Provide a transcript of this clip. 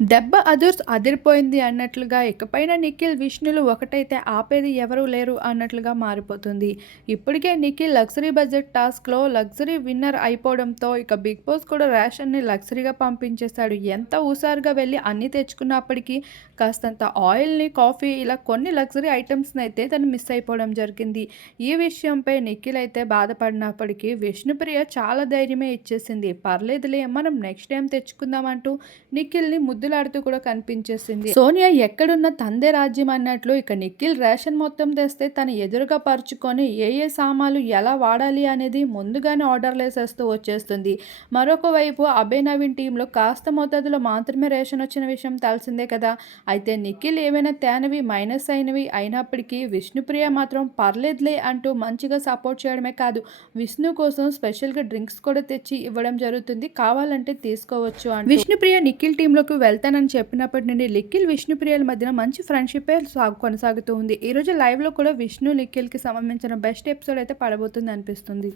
దెబ్బ అదుర్స్ అదిరిపోయింది అన్నట్లుగా ఇకపైన నిఖిల్ విష్ణులు ఒకటైతే ఆపేది ఎవరూ లేరు అన్నట్లుగా మారిపోతుంది. ఇప్పటికే నిఖిల్ లగ్జరీ బడ్జెట్ టాస్క్లో లగ్జరీ విన్నర్ అయిపోవడంతో ఇక బిగ్ బాస్ కూడా రేషన్ని లగ్జరీగా పంపించేశాడు. ఎంత హుషారుగా వెళ్ళి అన్నీ తెచ్చుకున్నప్పటికీ కాస్తంత ఆయిల్ని కాఫీ ఇలా కొన్ని లగ్జరీ ఐటమ్స్ని అయితే తను మిస్ అయిపోవడం జరిగింది. ఈ విషయంపై నిఖిల్ అయితే బాధపడినప్పటికీ విష్ణుప్రియ చాలా ధైర్యమే ఇచ్చేసింది. పర్లేదులే మనం నెక్స్ట్ టైం తెచ్చుకుందామంటూ నిఖిల్ని ముద్దు ముద్దులాడుతూ కూడా కనిపించేసింది. సోనియా ఎక్కడున్న తందే రాజ్యం అన్నట్లు ఇక నిఖిల్ రేషన్ మొత్తం తెస్తే తను ఎదురుగా పరుచుకొని ఏ ఏ సామాన్లు ఎలా వాడాలి అనేది ముందుగానే ఆర్డర్లు వేసేస్తూ వచ్చేస్తుంది. మరొక వైపు అభయ్ నవీన్ టీంలో కాస్త మోతాదులో మాత్రమే రేషన్ వచ్చిన విషయం తెలిసిందే కదా. అయితే నిఖిల్ ఏమైనా తేనవి మైనస్ అయినవి అయినప్పటికీ విష్ణుప్రియ మాత్రం పర్లేదులే అంటూ మంచిగా సపోర్ట్ చేయడమే కాదు విష్ణు కోసం స్పెషల్గా డ్రింక్స్ కూడా తెచ్చి ఇవ్వడం జరుగుతుంది. కావాలంటే తీసుకోవచ్చు అని విష్ణుప్రియ నిఖిల్ టీంలోకి వెళ్తానని చెప్పినప్పటి నుండి లిఖిల్ విష్ణుప్రియల మధ్యన మంచి ఫ్రెండ్షిప్ సాగు కొనసాగుతూ ఉంది. ఈరోజు లైవ్లో కూడా విష్ణు లిఖిల్కి సంబంధించిన బెస్ట్ ఎపిసోడ్ అయితే పడబోతుంది అనిపిస్తుంది.